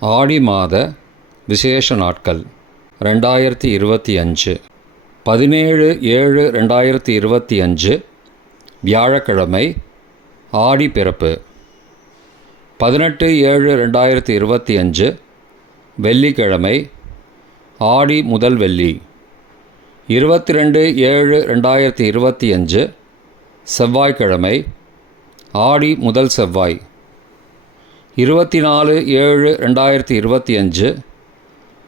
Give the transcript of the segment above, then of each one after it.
ஆடி மாத விசேஷ நாட்கள். ரெண்டாயிரத்தி இருபத்தி அஞ்சு. பதினேழு ஏழு ரெண்டாயிரத்தி இருபத்தி அஞ்சு வியாழக்கிழமை ஆடி பிறப்பு. பதினெட்டு ஏழு ரெண்டாயிரத்தி இருபத்தி அஞ்சு வெள்ளிக்கிழமை ஆடி முதல் வெள்ளி. இருபத்தி ரெண்டு ஏழு ரெண்டாயிரத்தி இருபத்தி அஞ்சு செவ்வாய்க்கிழமை ஆடி முதல் செவ்வாய். இருபத்தி நாலு ஏழு ரெண்டாயிரத்தி இருபத்தி அஞ்சு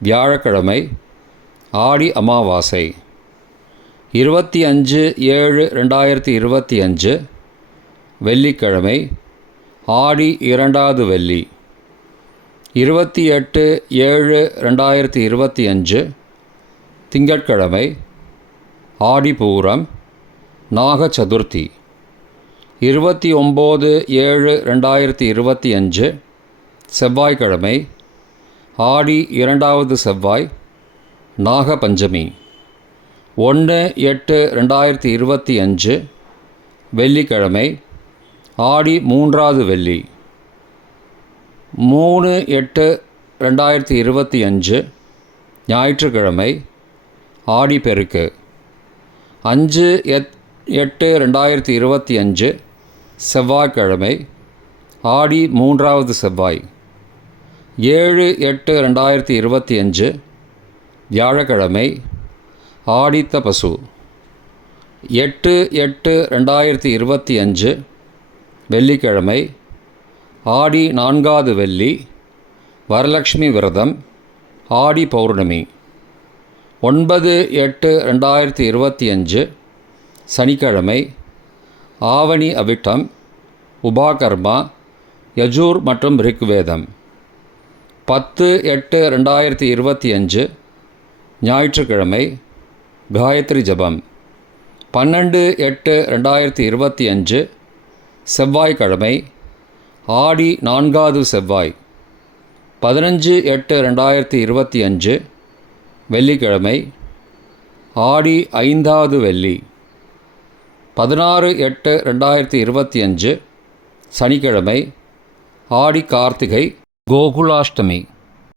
வியாழக்கிழமை ஆடி அமாவாசை. இருபத்தி அஞ்சு ஏழு ரெண்டாயிரத்தி இருபத்தி அஞ்சு வெள்ளிக்கிழமை ஆடி இரண்டாவது வெள்ளி. இருபத்தி எட்டு ஏழு ரெண்டாயிரத்தி இருபத்தி அஞ்சு திங்கட்கிழமை ஆடி பூரம் நாக சதுர்த்தி இருபத்தி ஒம்பது ஏழு ரெண்டாயிரத்தி இருபத்தி அஞ்சு செவ்வாய்க்கிழமை ஆடி இரண்டாவது செவ்வாய் நாகபஞ்சமி. ஒன்று எட்டு ரெண்டாயிரத்தி இருபத்தி அஞ்சு வெள்ளிக்கிழமை ஆடி மூன்றாவது வெள்ளி. மூணு எட்டு ரெண்டாயிரத்தி இருபத்தி அஞ்சு ஞாயிற்றுக்கிழமை ஆடி பெருக்கு. அஞ்சு எட் எட்டு ரெண்டாயிரத்தி இருபத்தி அஞ்சு செவ்வாய்க்கிழமை ஆடி மூன்றாவது செவ்வாய் ஏழு எட்டு ரெண்டாயிரத்தி இருபத்தி அஞ்சு வியாழக்கிழமை ஆடித்த பசு எட்டு எட்டு ரெண்டாயிரத்தி இருபத்தி அஞ்சு வெள்ளிக்கிழமை ஆடி நான்காவது வெள்ளி வரலக்ஷ்மி விரதம் ஆடி பௌர்ணமி ஒன்பது எட்டு ரெண்டாயிரத்தி இருபத்தி அஞ்சு சனிக்கிழமை ஆவணி அவிட்டம் உபாகர்மா யஜூர் மற்றும் ரிக்வேதம். பத்து எட்டு ரெண்டாயிரத்தி இருபத்தி அஞ்சு ஞாயிற்றுக்கிழமை காயத்ரி ஜபம். பன்னெண்டு எட்டு ரெண்டாயிரத்தி இருபத்தி அஞ்சு செவ்வாய்க்கிழமை ஆடி நான்காவது செவ்வாய். பதினஞ்சு எட்டு ரெண்டாயிரத்தி இருபத்தி அஞ்சு வெள்ளிக்கிழமை ஆடி ஐந்தாவது வெள்ளி. பதினாறு எட்டு ரெண்டாயிரத்தி இருபத்தி அஞ்சு சனிக்கிழமை ஆடி கார்த்திகை கோகுலாஷ்டமி.